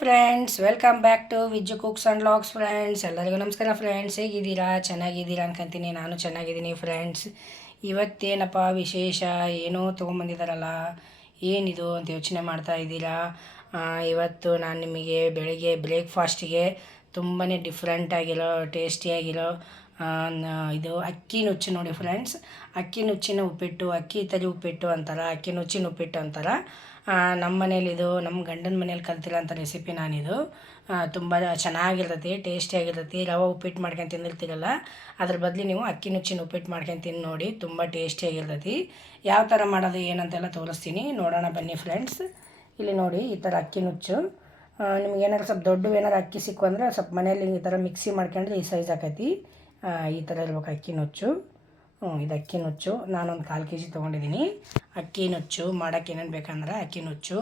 Friends, welcome back to Vijju cooks and vlogs friends. ಎಲ್ಲರಿಗೂ ನಮಸ್ಕಾರ friends. ಹೇಗಿದ್ದೀರಾ? ಚೆನ್ನಾಗಿದ್ದೀರಾ ಅನ್ಕೊಂತೀನಿ. ನಾನು ಚೆನ್ನಾಗಿದ್ದೀನಿ ಫ್ರೆಂಡ್ಸ್. ಇವತ್ತೇನಪ್ಪ ವಿಶೇಷ, ಏನೋ ತೊಗೊಂಬಂದಿದ್ದಾರಲ್ಲ, ಏನಿದು ಅಂತ ಯೋಚನೆ ಮಾಡ್ತಾ ಇದ್ದೀರಾ? ಇವತ್ತು ನಾನು ನಿಮಗೆ ಬೆಳಗ್ಗೆ ಬ್ರೇಕ್ಫಾಸ್ಟಿಗೆ ತುಂಬಾ ಡಿಫ್ರೆಂಟಾಗಿರೋ ಟೇಸ್ಟಿಯಾಗಿರೋ ಇದು ಅಕ್ಕಿ ನುಚ್ಚು ನೋಡಿ ಫ್ರೆಂಡ್ಸ್. ಅಕ್ಕಿ ನುಚ್ಚಿನ ಉಪ್ಪಿಟ್ಟು, ಅಕ್ಕಿ ತರಿ ಉಪ್ಪಿಟ್ಟು ಅಂತಾರೆ, ಅಕ್ಕಿ ನುಚ್ಚಿನ ಉಪ್ಪಿಟ್ಟು ಅಂತಾರೆ. ನಮ್ಮ ಮನೇಲಿದು ನಮ್ಮ ಗಂಡನ ಮನೇಲಿ ಕಲ್ತಿರೋಂಥ ರೆಸಿಪಿ ನಾನಿದು. ತುಂಬ ಚೆನ್ನಾಗಿರ್ತೈತಿ, ಟೇಸ್ಟಿಯಾಗಿರ್ತೈತಿ. ರವೆ ಉಪ್ಪಿಟ್ಟು ಮಾಡ್ಕೊಂಡು ತಿಂದಿರ್ತೀರಲ್ಲ, ಅದ್ರ ಬದಲು ನೀವು ಅಕ್ಕಿ ನುಚ್ಚಿನ ಉಪ್ಪಿಟ್ಟು ಮಾಡ್ಕೊಂಡು ತಿಂದು ನೋಡಿ, ತುಂಬ ಟೇಸ್ಟಿಯಾಗಿರ್ತೈತಿ. ಯಾವ ಥರ ಮಾಡೋದು ಏನಂತೆಲ್ಲ ತೋರಿಸ್ತೀನಿ, ನೋಡೋಣ ಬನ್ನಿ ಫ್ರೆಂಡ್ಸ್. ಇಲ್ಲಿ ನೋಡಿ, ಈ ಥರ ಅಕ್ಕಿ ನುಚ್ಚು. ನಿಮ್ಗೆ ಏನಾದ್ರು ಸ್ವಲ್ಪ ದೊಡ್ಡ ಏನಾರು ಅಕ್ಕಿ ಸಿಕ್ಕು ಅಂದರೆ ಸ್ವಲ್ಪ ಮನೇಲಿ ಈ ಥರ ಮಿಕ್ಸಿ ಮಾಡ್ಕೊಂಡ್ರೆ ಈ ಸೈಜ್ ಆಕೈತಿ. ಈ ಥರ ಇರ್ಬೇಕು ಅಕ್ಕಿ ನುಚ್ಚು. ಇದು ಅಕ್ಕಿ ನುಚ್ಚು. ನಾನೊಂದು 1/4 kg ತೊಗೊಂಡಿದ್ದೀನಿ. ಅಕ್ಕಿ ನುಚ್ಚು ಮಾಡೋಕ್ಕೆ ಏನೇನು ಬೇಕಂದ್ರೆ ಅಕ್ಕಿ ನುಚ್ಚು,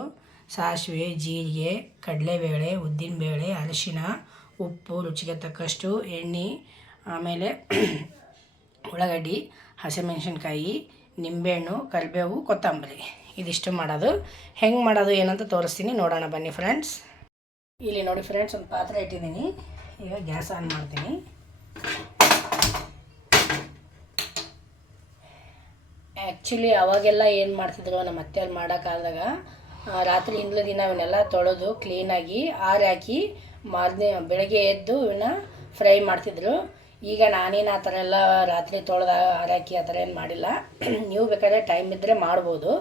ಸಾಸಿವೆ, ಜೀರಿಗೆ, ಕಡಲೆಬೇಳೆ, ಉದ್ದಿನಬೇಳೆ, ಅರಿಶಿನ, ಉಪ್ಪು, ರುಚಿಗೆ ತಕ್ಕಷ್ಟು ಎಣ್ಣೆ, ಆಮೇಲೆ ಉಳ್ಳಾಗಡ್ಡಿ, ಹಸಿಮೆಣಸಿನ್ಕಾಯಿ, ನಿಂಬೆಹಣ್ಣು, ಕರಿಬೇವು, ಕೊತ್ತಂಬರಿ. ಇದಿಷ್ಟು ಮಾಡೋದು. ಹೆಂಗೆ ಮಾಡೋದು ಏನಂತ ತೋರಿಸ್ತೀನಿ, ನೋಡೋಣ ಬನ್ನಿ ಫ್ರೆಂಡ್ಸ್. ಇಲ್ಲಿ ನೋಡಿ ಫ್ರೆಂಡ್ಸ್, ಒಂದು ಪಾತ್ರೆ ಇಟ್ಟಿದ್ದೀನಿ. ಈಗ ಗ್ಯಾಸ್ ಆನ್ ಮಾಡ್ತೀನಿ. ಆ್ಯಕ್ಚುಲಿ ಅವಾಗೆಲ್ಲ ಏನು ಮಾಡ್ತಿದ್ರು, ನಮ್ಮ ಅತ್ತೆಯವ್ರು ಮಾಡೋಕ್ಕಾದಾಗ ರಾತ್ರಿ ಹಿಂದ್ಲ ದಿನ ಇವನ್ನೆಲ್ಲ ತೊಳೆದು ಕ್ಲೀನಾಗಿ ಹಾಕಿ ಬೆಳಗ್ಗೆ ಎದ್ದು ಇವನ್ನ ಫ್ರೈ ಮಾಡ್ತಿದ್ರು. ಈಗ ನಾನೇನು ಆ ಥರ ಎಲ್ಲ ರಾತ್ರಿ ತೊಳೆದು ಹಾಕಿ ಆ ಥರ ಏನು ಮಾಡಿಲ್ಲ. ನೀವು ಬೇಕಾದ್ರೆ ಟೈಮ್ ಇದ್ದರೆ ಮಾಡ್ಬೋದು.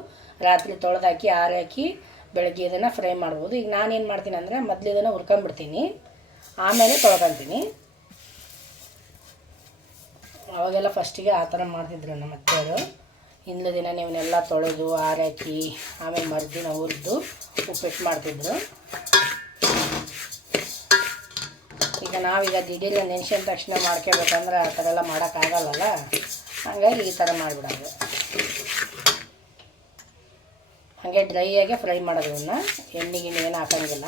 ರಾತ್ರಿ ತೊಳೆದಾಕಿ ಹಾಕಿ ಬೆಳಗ್ಗೆ ಇದನ್ನು ಫ್ರೈ ಮಾಡ್ಬೋದು. ಈಗ ನಾನೇನು ಮಾಡ್ತೀನಿ ಅಂದರೆ, ಮೊದಲು ಇದನ್ನು ಹುರ್ಕೊಂಬಿಡ್ತೀನಿ, ಆಮೇಲೆ ತೊಳ್ಕೊತೀನಿ. ಅವಾಗೆಲ್ಲ ಫಸ್ಟಿಗೆ ಆ ಥರ ಮಾಡ್ತಿದ್ರು ನಮ್ಮ ಅತ್ತೆಯವರು. ಹಿಂದಿನ ದಿನ ಇವನ್ನೆಲ್ಲ ತೊಳೆದು ಹಾಕಿ ಆಮೇಲೆ ಮರುದಿನ ಹುರಿದು ಉಪ್ಪಿಟ್ಟು ಮಾಡ್ತಿದ್ರು. ಈಗ ನಾವೀಗ ದಿಢೀರ್ ನೆನ್ಸಿದ ತಕ್ಷಣ ಮಾಡ್ಕೋಬೇಕಂದ್ರೆ ಆ ಥರ ಎಲ್ಲ ಮಾಡೋಕ್ಕಾಗಲ್ಲಲ್ಲ, ಹಾಗಾಗಿ ಈ ಥರ ಮಾಡಿಬಿಡೋದು. ಹಾಗೆ ಡ್ರೈಯಾಗೆ ಫ್ರೈ ಮಾಡೋದು. ಇವನ್ನ ಎಣ್ಣೆ ಗಿಣ್ಣೆ ಏನು ಹಾಕೋಂಗಿಲ್ಲ.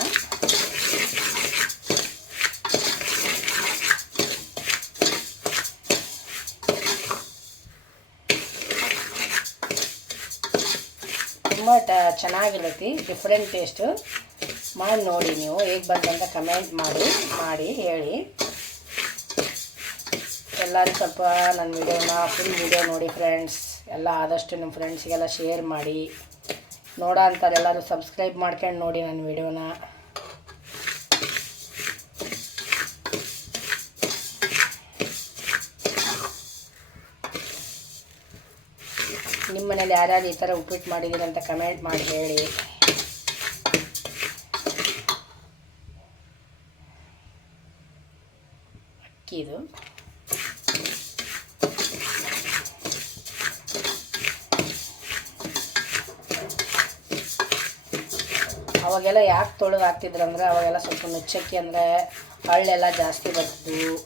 ತುಂಬ ಚೆನ್ನಾಗಿರ್ತೈತಿ, ಡಿಫ್ರೆಂಟ್ ಟೇಸ್ಟು. ಮಾಡಿ ನೋಡಿ, ನೀವು ಹೇಗೆ ಬಂದಂತ ಕಮೆಂಟ್ ಮಾಡಿ ಹೇಳಿ. ಎಲ್ಲರೂ ಸ್ವಲ್ಪ ನನ್ನ ವಿಡಿಯೋನ ಫುಲ್ ವಿಡಿಯೋ ನೋಡಿ ಫ್ರೆಂಡ್ಸ್. ಎಲ್ಲ ಆದಷ್ಟು ನಿಮ್ಮ ಫ್ರೆಂಡ್ಸಿಗೆಲ್ಲ ಶೇರ್ ಮಾಡಿ. ನೋಡೋ ಅಂತಾರೆ ಎಲ್ಲರೂ ಸಬ್ಸ್ಕ್ರೈಬ್ ಮಾಡ್ಕೊಂಡು ನೋಡಿ ನನ್ನ ವಿಡಿಯೋನ. ನಿಮ್ಮ ಮನೇಲಿ ಯಾರ್ಯಾರು ಈ ಥರ ಉಪ್ಪಿಟ್ಟು ಮಾಡಿದ್ದೀರಿ ಅಂತ ಕಮೆಂಟ್ ಮಾಡಿ ಹೇಳಿ. ಅಕ್ಕಿದು ಅವಾಗೆಲ್ಲ ಯಾಕೆ ತೊಳೆದು ಹಾಕ್ತಿದ್ರು ಅಂದರೆ, ಅವಾಗೆಲ್ಲ ಸ್ವಲ್ಪ ನುಚ್ಚಕ್ಕಿ ಅಂದರೆ ಹಳ್ಳೆಲ್ಲ ಜಾಸ್ತಿ ಬರ್ತಿದ್ವು.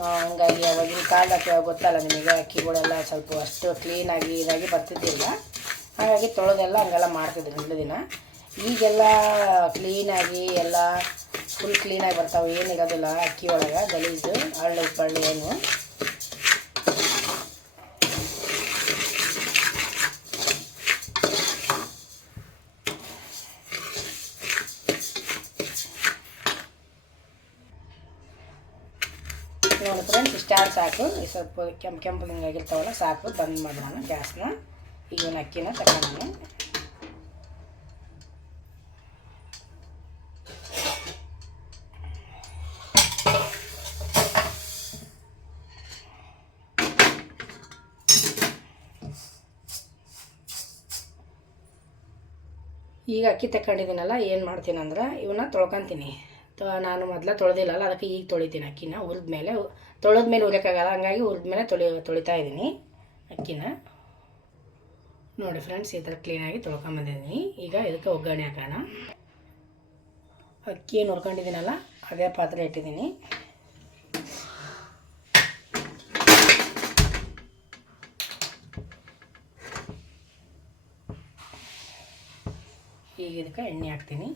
ಹಂಗಾಗಿ ಅವಾಗಿನ ಕಾಲಕ್ಕೆ ಗೊತ್ತಲ್ಲ ನಿಮಗೆ, ಅಕ್ಕಿಗಳೆಲ್ಲ ಸ್ವಲ್ಪ ಅಷ್ಟು ಕ್ಲೀನಾಗಿ ಇದಾಗಿ ಬರ್ತಿದ್ದಿಲ್ಲ. ಹಾಗಾಗಿ ತೊಳೆದೆಲ್ಲ ಹಂಗೆಲ್ಲ ಮಾಡ್ತಿದ್ರು ಹಿಂದಿನ ದಿನ. ಈಗೆಲ್ಲ ಕ್ಲೀನಾಗಿ ಎಲ್ಲ ಫುಲ್ ಕ್ಲೀನಾಗಿ ಬರ್ತಾವೆ, ಏನಿರೋದಿಲ್ಲ ಅಕ್ಕಿ ಒಳಗೆ ಗಲೀಜು, ಹಳ್ಳು ಉಪ್ಪಳ್ಳಿ ಏನು. ನೋಡಿ ಫ್ರೆಂಡ್ಸ್, ಇಷ್ಟಾರು ಸಾಕು. ಸ್ವಲ್ಪ ಕೆಂಪು ಹಿಂಗಾಗಿರ್ತಾವಲ್ಲ, ಸಾಕು. ಬಂದ್ ಮಾಡಿ ನಾನು ಗ್ಯಾಸ್ನ. ಈಗ ಅಕ್ಕಿನ ತಗೊಂಡು ಈಗ ಅಕ್ಕಿ ತಗೊಂಡಿದ್ದೀನಲ್ಲ, ಏನು ಮಾಡ್ತೀನಿ ಅಂದ್ರೆ ಇವನ್ನ ತೊಳ್ಕೊತೀನಿ. ನಾನು ಮೊದಲ ತೊಳೆದಿಲ್ಲಲ್ಲ, ಅದಕ್ಕೆ ಈಗ ತೊಳಿತೀನಿ ಅಕ್ಕಿನ. ಹುರಿದ್ಮೇಲೆ ತೊಳೆದ್ಮೇಲೆ ಹುರಿಯೋಕ್ಕಾಗಲ್ಲ, ಹಂಗಾಗಿ ಹುರಿದ್ಮೇಲೆ ತೊಳಿತಾ ಇದ್ದೀನಿ ಅಕ್ಕಿನ. ನೋಡಿ ಫ್ರೆಂಡ್ಸ್, ಈ ಥರ ಕ್ಲೀನಾಗಿ ತೊಳ್ಕೊಂಬಂದಿದ್ದೀನಿ. ಈಗ ಇದಕ್ಕೆ ಒಗ್ಗರಣೆ ಹಾಕೋಣ. ಅಕ್ಕಿ ಏನು ಹುರ್ಕೊಂಡಿದ್ದೀನಲ್ಲ, ಅದೇ ಪಾತ್ರೆ ಇಟ್ಟಿದ್ದೀನಿ. ಈಗ ಇದಕ್ಕೆ ಎಣ್ಣೆ ಹಾಕ್ತೀನಿ.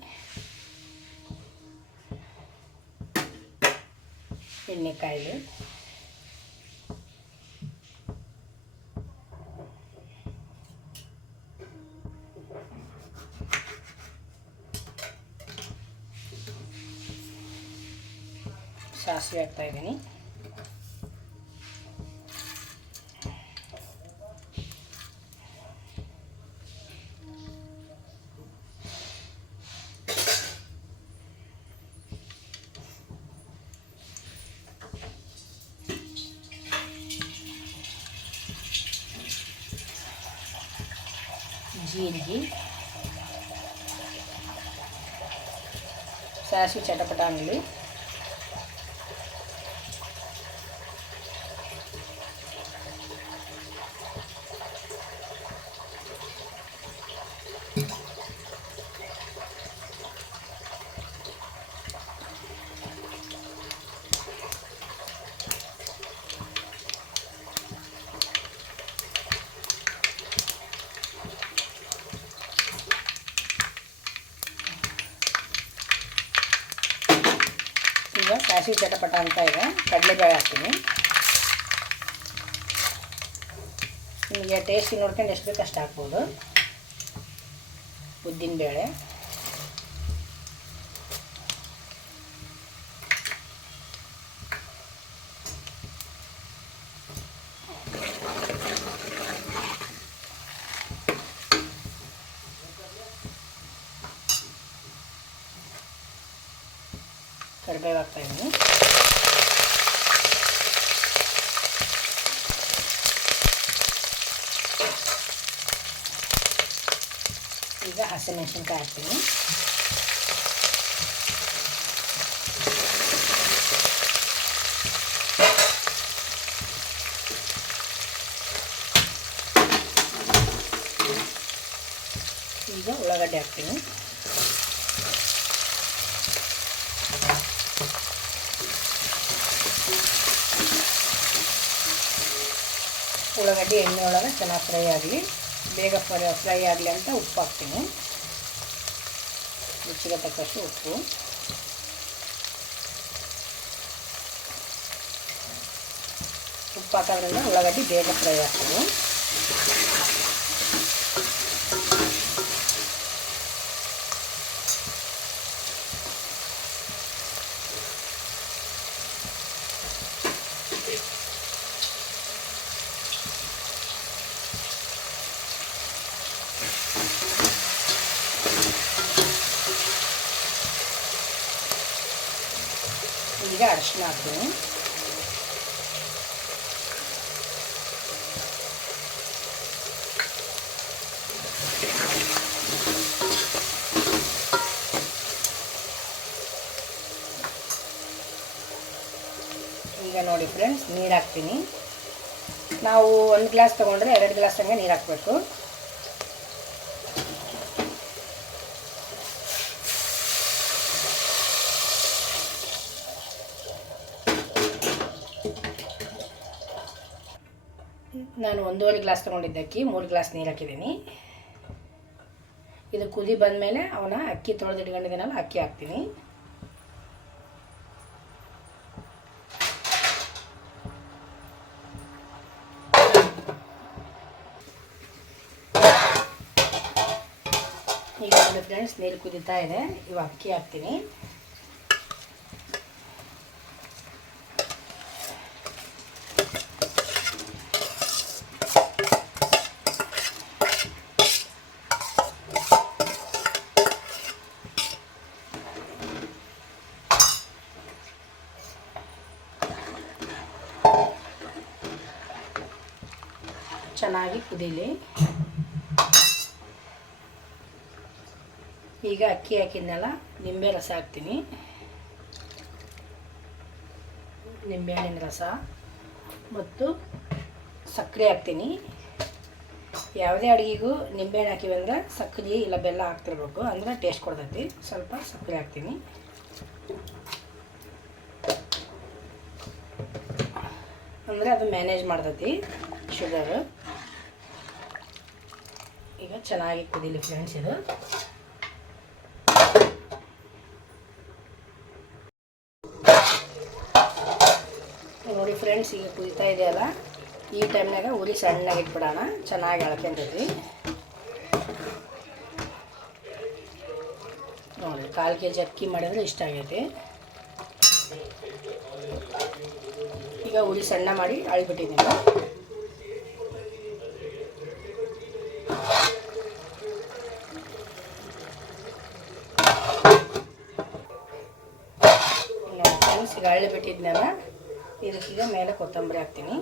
ಎಣ್ಣೆ ಕಾಯಿಲೆ ಸಾಸಿವೆ ಹಾಕ್ತಾಯಿದ್ದೀನಿ. ಜೀರಿಗೆ, ಸಾಸಿವೆ ಚಟಪಟ ಆಗಲಿ. ಈಗ ಸಾಸಿವೆ ಚಟಪಟ ಅಂತ ಇದೆ, ಕಡಲೆಬೇಳೆ ಹಾಕ್ತೀನಿ. ನಿಮಗೆ ಟೇಸ್ಟ್ ನೋಡ್ಕೊಂಡು ಎಷ್ಟು ಬೇಕು ಅಷ್ಟು ಹಾಕ್ಬೋದು. ಉದ್ದಿನಬೇಳೆ, ಕರಿಬೇವು ಹಾಕ್ತಾಯಿದ್ದೀನಿ. ಈಗ ಹಸಿಮೆಣಸಿನ್ಕಾಯಿ ಹಾಕ್ತೀನಿ. ಈಗ ಉಳ್ಳಾಗಡ್ಡೆ ಹಾಕ್ತೀನಿ. ಉಳ್ಳಾಗಡ್ಡಿ ಎಣ್ಣೆ ಒಳಗೆ ಚೆನ್ನಾಗಿ ಫ್ರೈ ಆಗಲಿ, ಬೇಗ ಫ್ರೈ ಆಗಲಿ ಅಂತ ಉಪ್ಪು ಹಾಕ್ತೀನಿ. ರುಚಿಗೆ ತಕ್ಕಷ್ಟು ಉಪ್ಪು. ಉಪ್ಪು ಹಾಕೋದ್ರಿಂದ ಉಳ್ಳಾಗಡ್ಡಿ ಬೇಗ ಫ್ರೈ ಆಗ್ತದೆ. ಈಗ ಅರಿಶಿನ ಹಾಕ್ತೀನಿ. ಈಗ ನೋಡಿ ಫ್ರೆಂಡ್ಸ್, ನೀರು ಹಾಕ್ತೀನಿ. ನಾವು 1 ಗ್ಲಾಸ್ ತೊಗೊಂಡ್ರೆ 2 ಗ್ಲಾಸ್ ಹಂಗೆ ನೀರು ಹಾಕಬೇಕು. ನಾನು 1.5 ಗ್ಲಾಸ್ ತೊಗೊಂಡಿದ್ದಕ್ಕೆ 3 ಗ್ಲಾಸ್ ನೀರು ಹಾಕಿದ್ದೀನಿ. ಇದು ಕುದಿ ಬಂದಮೇಲೆ ಅವನ್ನ ಅಕ್ಕಿ ತೊಳೆದು ಇಟ್ಕೊಂಡಿದ್ದೀನಲ್ಲ, ಅಕ್ಕಿ ಹಾಕ್ತೀನಿ. ಈಗ ನೋಡಿ ಫ್ರೆಂಡ್ಸ್, ನೀರು ಕುದೀತಾ ಇದೆ. ಇವಾಗ ಅಕ್ಕಿ ಹಾಕ್ತೀನಿ. ಚೆನ್ನಾಗಿ ಕುದೀಲಿ. ಈಗ ಅಕ್ಕಿ ಹಾಕಿದ್ನಲ್ಲ, ನಿಂಬೆ ರಸ ಹಾಕ್ತೀನಿ. ನಿಂಬೆಹಣ್ಣಿನ ರಸ ಮತ್ತು ಸಕ್ಕರೆ ಹಾಕ್ತೀನಿ. ಯಾವುದೇ ಅಡುಗೆಗೂ ನಿಂಬೆಹಣ್ಣು ಹಾಕಿವಂದ್ರೆ ಸಕ್ಕರೆ ಇಲ್ಲ ಬೆಲ್ಲ ಹಾಕ್ತಿರ್ಬೇಕು, ಅಂದರೆ ಟೇಸ್ಟ್ ಕೊಡ್ತೈತಿ. ಸ್ವಲ್ಪ ಸಕ್ಕರೆ ಹಾಕ್ತೀನಿ. ಅಂದರೆ ಅದು ಮ್ಯಾನೇಜ್ ಮಾಡ್ತೈತಿ ಶುಗರ್. ಈಗ ಚೆನ್ನಾಗಿ ಕುದೀಲಿ ಫ್ರೆಂಡ್ಸ್. ಇದು ನೋಡಿ ಫ್ರೆಂಡ್ಸ್, ಈಗ ಕುದೀತಾ ಇದೆಯಲ್ಲ, ಈ ಟೈಮ್ನಾಗ ಉರಿ ಸಣ್ಣಗೆ ಇಟ್ಬಿಡೋಣ. ಚೆನ್ನಾಗಿ ಎಳ್ಕೊಂತೈತಿ ನೋಡಿ. 1/4 kg ಅಕ್ಕಿ ಮಾಡಿದ್ರೆ ಇಷ್ಟ ಆಗೈತಿ. ಈಗ ಉಳಿ ಸಣ್ಣ ಮಾಡಿ ಅಳಿಬಿಟ್ಟಿದ್ದೀನಿ. ಫ್ರೆಂಡ್ಸ್ ಈಗ ಅಳಿಬಿಟ್ಟಿದ್ನಲ್ಲ, ಇದಕ್ಕೀಗ ಮೇಲೆ ಕೊತ್ತಂಬರಿ ಹಾಕ್ತೀನಿ.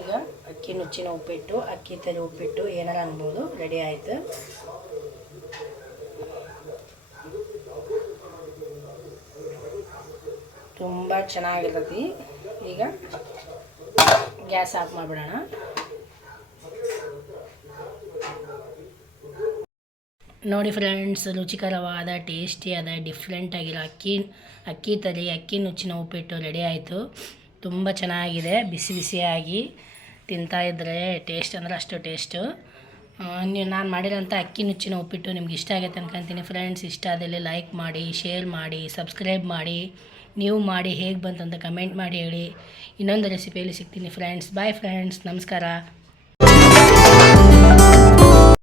ಈಗ ಅಕ್ಕಿ ನುಚ್ಚಿನ ಉಪ್ಪಿಟ್ಟು, ಅಕ್ಕಿ ತಲೆ ಉಪ್ಪಿಟ್ಟು ಏನಾರ ಅನ್ಬೋದು, ರೆಡಿ ಆಯಿತು. ತುಂಬ ಚೆನ್ನಾಗಿರ್ತೈತಿ. ಈಗ ಗ್ಯಾಸ್ ಆಫ್ ಮಾಡಿಬಿಡೋಣ. ನೋಡಿ ಫ್ರೆಂಡ್ಸ್, ರುಚಿಕರವಾದ ಟೇಸ್ಟಿಯಾದ ಡಿಫ್ರೆಂಟ್ ಆಗಿರೋ ಅಕ್ಕಿ ತಲೆ ಅಕ್ಕಿ ನುಚ್ಚಿನ ಉಪ್ಪಿಟ್ಟು ರೆಡಿ ಆಯಿತು. ತುಂಬ ಚೆನ್ನಾಗಿದೆ. ಬಿಸಿ ಬಿಸಿಯಾಗಿ ತಿಂತಾಯಿದ್ರೆ ಟೇಸ್ಟ್ ಅಂದರೆ ಅಷ್ಟು ಟೇಸ್ಟು. ನಾನು ಮಾಡಿರೋಂಥ ಅಕ್ಕಿ ನುಚ್ಚಿನ ಉಪ್ಪಿಟ್ಟು ನಿಮ್ಗೆ ಇಷ್ಟ ಆಗೈತೆ ಅನ್ಕೊತೀನಿ ಫ್ರೆಂಡ್ಸ್. ಇಷ್ಟ ಆದಲ್ಲಿ ಲೈಕ್ ಮಾಡಿ, ಶೇರ್ ಮಾಡಿ, ಸಬ್ಸ್ಕ್ರೈಬ್ ಮಾಡಿ. ನೀವು ಮಾಡಿ ಹೇಗೆ ಬಂತಂತ ಕಮೆಂಟ್ ಮಾಡಿ ಹೇಳಿ. ಇನ್ನೊಂದು ರೆಸಿಪಿಯಲ್ಲಿ ಸಿಗ್ತೀನಿ ಫ್ರೆಂಡ್ಸ್. ಬಾಯ್ ಫ್ರೆಂಡ್ಸ್, ನಮಸ್ಕಾರ.